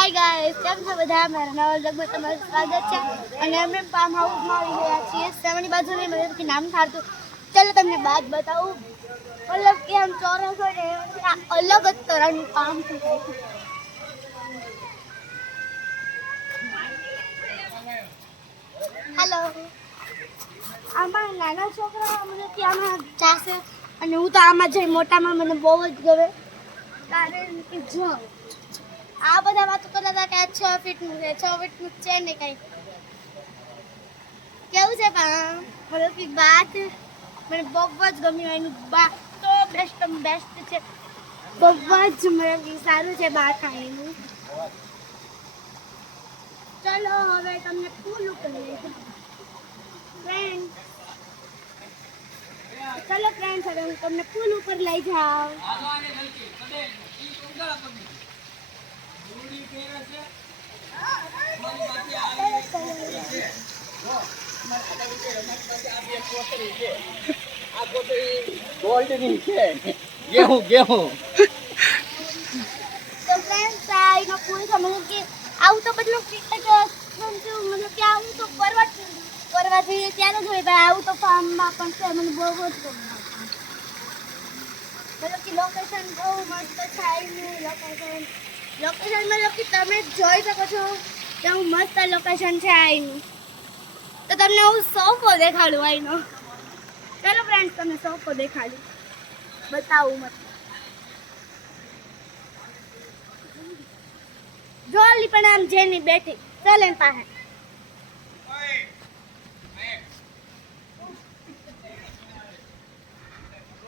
Hi guys કેમ છો બધા? મારા નવા વ્લોગમાં તમારું સ્વાગત છે. અને અમે પામ હાઉસમાં આવી ગયા છીએ. સેવની બાજુની મતલબ નામ થાતું ચાલો તમને બાદ બતાવું. મતલબ કે આમ ચોરસ હોય ને અલગ જ તરહનું કામ થઈ છે હેલો આમાં નાના છોકરા મને આમાં જાશે. અને હું તો આમાં જઈ મોટામાં મને બહુ જ ગમે. કારણ કે જો આ બધા વાતો કરતા હતા કે છ ફીટનું છે, છ ફીટનું છે ને કંઈ. કેવું છે પણ? મતલબ કે બાત મને બહુ જ ગમ્યું એનું બા તો બેસ્ટ બેસ્ટ છે. બહુ જ મતલબ સારું છે બા ખાઈનું ચલો હવે તમને ઉપર લઈ ફ્રેન્ડ ચલો ફ્રેન્ડ હવે હું તમને પુલ ઉપર લઈ જાઉં. આવું તો બધું મતલબ કે આવું તો ફરવા જ ફરવા ત્યારે જ હોય ભાઈ આવું તો ફાર્મમાં પણ છે મને બહુ જ મતલબ કે લોકેશન બહુ મસ્ત થાય લોકેશન લોકેશન મતલબ કે તમે જોઈ શકો છો કેવું મસ્ત લોકેશન છે આઈનું તો તમને હું સોફો દેખાડું આઈનો. ચાલો ફ્રેન્ડ્સ તમને સોફો દેખાડું. બતાવું મતલબ જોલી પણ આમ જેની બેઠી ચાલે પાસે.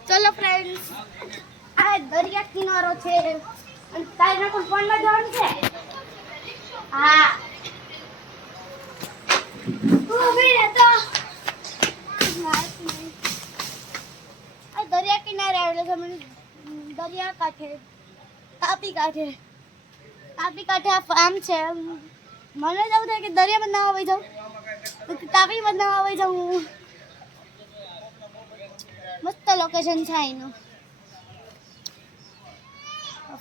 ચલો ફ્રેન્ડ્સ આ દરિયા કિનારો છે. અને તારે કોઈ ફોનમાં જવાનું છે? હા. દરિયા કિનારે આવેલો છે, મને દરિયા કાંઠે, તાપી કાંઠે. તાપી કાંઠે આ ફાર્મ છે. મને જવું થાય કે દરિયામાં ના આવી જાઉં. તાપીમાં ના આવી જાઉં. મસ્ત લોકેશન છે અહીંનું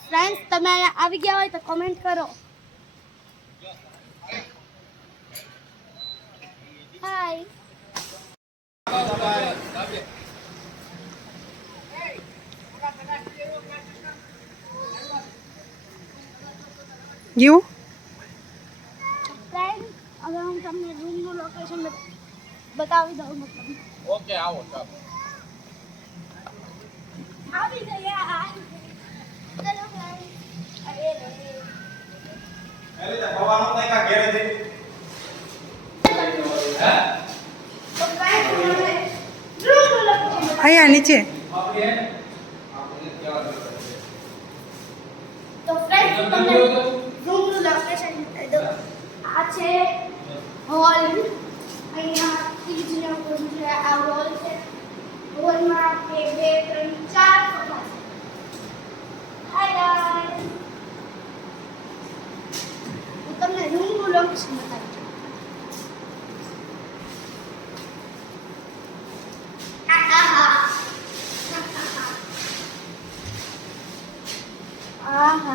ફ્રેન્ડ્સ તમે અહીંયા આવી ગયા હોય તો કમેન્ટ કરો. હાય યુ ફ્રેન્ડ હવે હું તમને રૂમનું લોકેશન બતાવી દઉં મતલબ ઓકે આવો ચાલો આવી ગયા ચલો ફ્રેન્ડ અરે રે તો ફ્રેન્ડ રૂમનું લોકેશન અહીંયા, નીચે. તો ફ્રેન્ડ તમને રૂમનું લોકેશન બતાવી દો આ છે હોલ અહીંયા ટીવીનો રૂમ છે, આ હોલ છે હોલમાં બે બે ત્રણ ચાર સોફા છે હાય ગાઈસ હું તમને રૂમનું લોકેશન બતાવું છું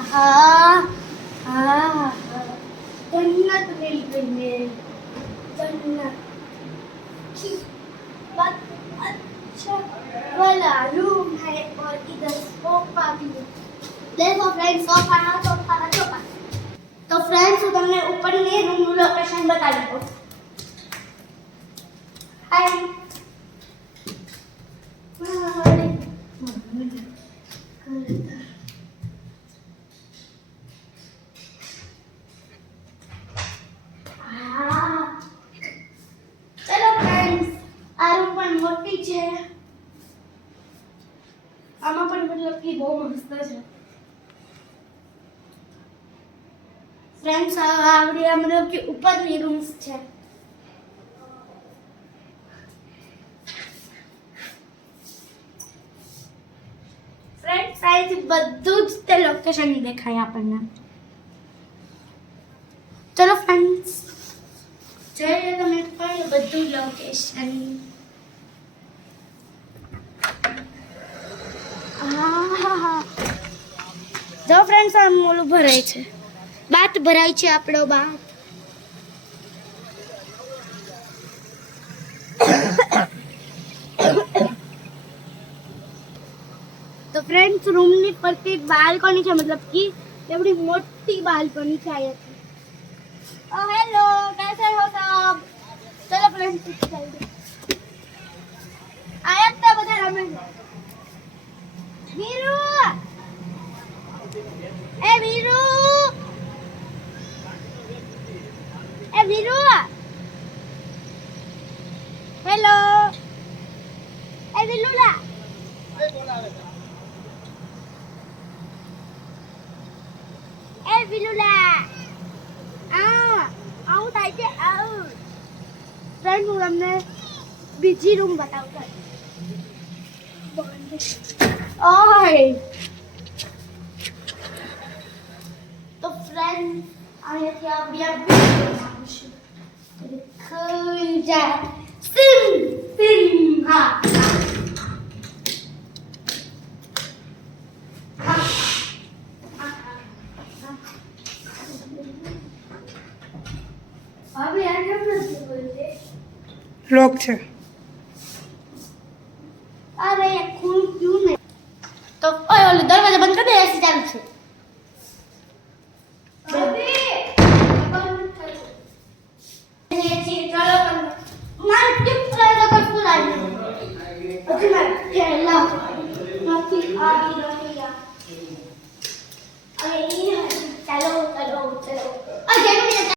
આહાહા. આહાહા. जन्नत मिल गई है जन्नत की बात अच्छा वाला रूम है और इधर सोफा भी है देखो फ्रेंड्स सोफा ना सोफा ना सोफा तो फ्रेंड्स હું તમને ઉપરની રૂમનું લોકેશન બતાવી દઉં પણ મતલબ કે બહુ મસ્ત છે ફ્રેન્ડ્સ આવડી આ મતલબ કે ઉપરની રૂમ્સ છે. ફ્રેન્ડ્સ અહીંથી બધું જ તે લોકેશન દેખાય આપણને. ચલો ફ્રેન્ડ્સ જોઈએ તમે પણ બધું લોકેશન જો ફ્રેન્ડ્સ આમ મોલું ભરાય છે. બાત ભરાય છે આપણો બાત તો ફ્રેન્ડ્સ રૂમની પરથી બાલ્કની છે મતલબ કે એવડી મોટી બાલ્કની છે અહીંયા ઓ હેલો કેસે હો સાબ ચલો ફ્રેન્ડ્સ ચાલીએ આયા તો બધા રમે નીરુ વીરુ એ વીરુ એ વીરુ હેલો એ વિલુલા એ વિલુલા આ આવું થાય છે આવું ફ્રેન્ડ હું તમને બીજી રૂમ બતાવું ઓય તો ફ્રેન્ડ અહીંયાથી આ બે આવશું ખુલ જાય સિમ સિમ હા હવે આ કેમ નથી બોલતે લોક છે અરે ખૂન ક્યું ને તો ઓય ઓલો દરવાજો બંધ કરી દે એસી ચાલુ છે અખના પહેલા નથી આવી રહ્યા અને એ ચાલો ચાલો ચાલો